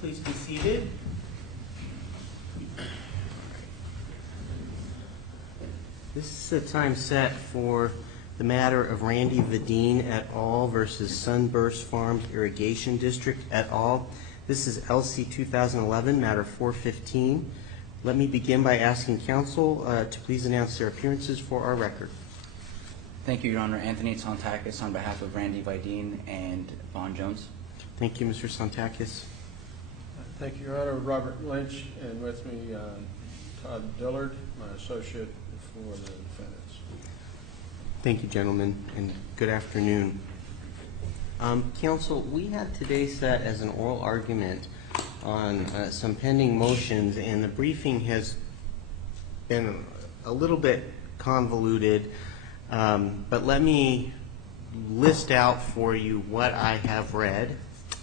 please be seated. This is the time set for the matter of Randy Videen et al. Versus Sunburst Farms Irrigation District et al. This is LC 2011, matter 415. Let me begin by asking counsel to please announce their appearances for our record. Thank you, Your Honor. Anthony Sontakis on behalf of Randy Videen and Vaughn Jones. Thank you, Mr. Sontakis. Thank you, Your Honor. Robert Lynch, and with me Todd Dillard, my associate for the defendants. Thank you, gentlemen, and good afternoon. Counsel, we had today set as an oral argument on some pending motions, and the briefing has been a little bit convoluted, but let me list out for you what I have read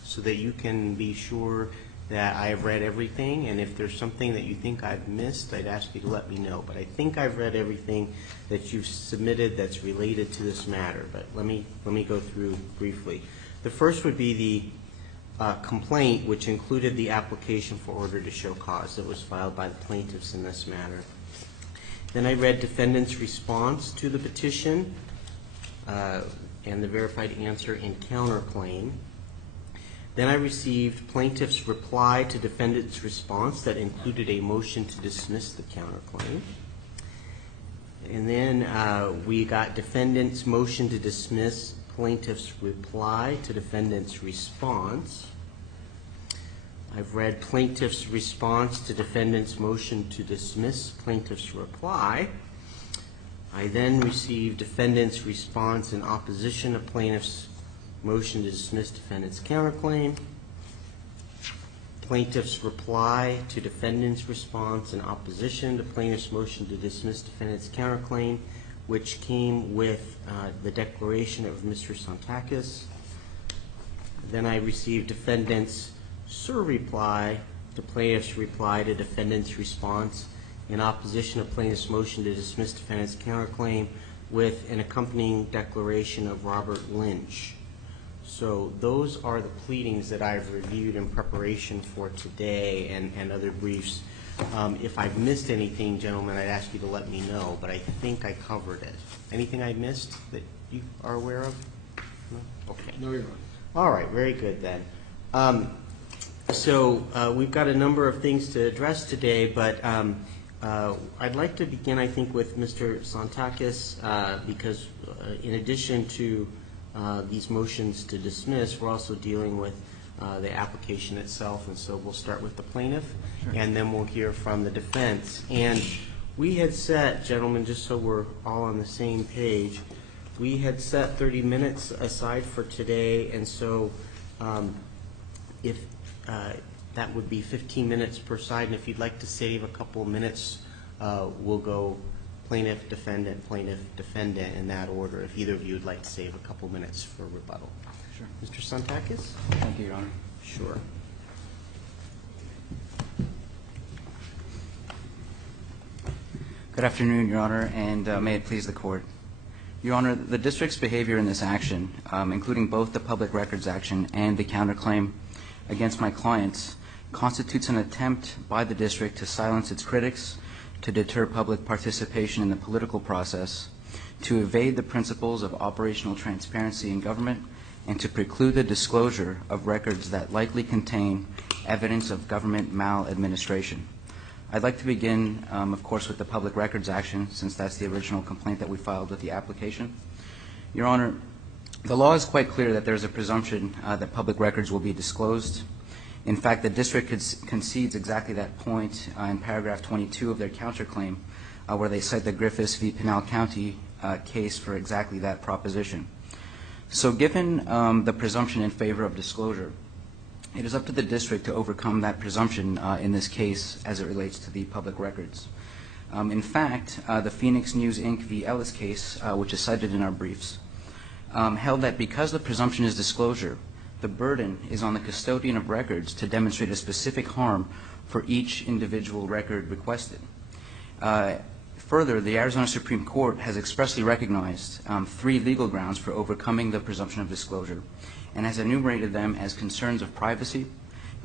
so that you can be sure that I have read everything, and if there's something that you think I've missed, I'd ask you to let me know. But I think I've read everything that you've submitted that's related to this matter, but let me go through briefly. The first would be the complaint, which included the application for order to show cause that was filed by the plaintiffs in this matter. Then I read defendant's response to the petition and the verified answer and counterclaim. Then I received plaintiff's reply to defendant's response that included a motion to dismiss the counterclaim. And then we got defendant's motion to dismiss, plaintiff's reply to defendant's response. I've read plaintiff's response to defendant's motion to dismiss, plaintiff's reply. I then received defendant's response in opposition to plaintiff's motion to dismiss defendant's counterclaim. Plaintiff's reply to defendant's response in opposition to plaintiff's motion to dismiss defendant's counterclaim, which came with the declaration of Mr. Sontakis. Then I received defendant's reply to plaintiff's reply to defendant's response in opposition to plaintiff's motion to dismiss defendant's counterclaim with an accompanying declaration of Robert Lynch. So those are the pleadings that I've reviewed in preparation for today and other briefs. If I've missed anything, gentlemen, I'd ask you to let me know, but I think I covered it. Anything I missed that you are aware of? No? Okay. No, Your Honor. All right, very good then. So we've got a number of things to address today, but I'd like to begin, I think, with Mr. Sontakis because in addition to these motions to dismiss, we're also dealing with the application itself, and so we'll start with the plaintiff, and then we'll hear from the defense. And we had set, gentlemen, just so we're all on the same page, we had set 30 minutes aside for today, and so if that would be 15 minutes per side, and if you'd like to save a couple of minutes, we'll go plaintiff, defendant, in that order, if either of you would like to save a couple minutes for rebuttal. Sure. Mr. Sontakis? Thank you, Your Honor. Sure. Good afternoon, Your Honor, and may it please the Court. Your Honor, the district's behavior in this action, including both the public records action and the counterclaim against my clients, constitutes an attempt by the district to silence its critics, to deter public participation in the political process, to evade the principles of operational transparency in government, and to preclude the disclosure of records that likely contain evidence of government maladministration. I'd like to begin, of course, with the public records action, since that's the original complaint that we filed with the application. Your Honor, the law is quite clear that there's a presumption that public records will be disclosed. In fact, the district concedes exactly that point in paragraph 22 of their counterclaim, where they cite the Griffiths v. Pinal County case for exactly that proposition. So given the presumption in favor of disclosure, it is up to the district to overcome that presumption in this case as it relates to the public records. In fact, the Phoenix News, Inc. v. Ellis case, which is cited in our briefs, held that because the presumption is disclosure, the burden is on the custodian of records to demonstrate a specific harm for each individual record requested. Further, the Arizona Supreme Court has expressly recognized 3 legal grounds for overcoming the presumption of disclosure and has enumerated them as concerns of privacy,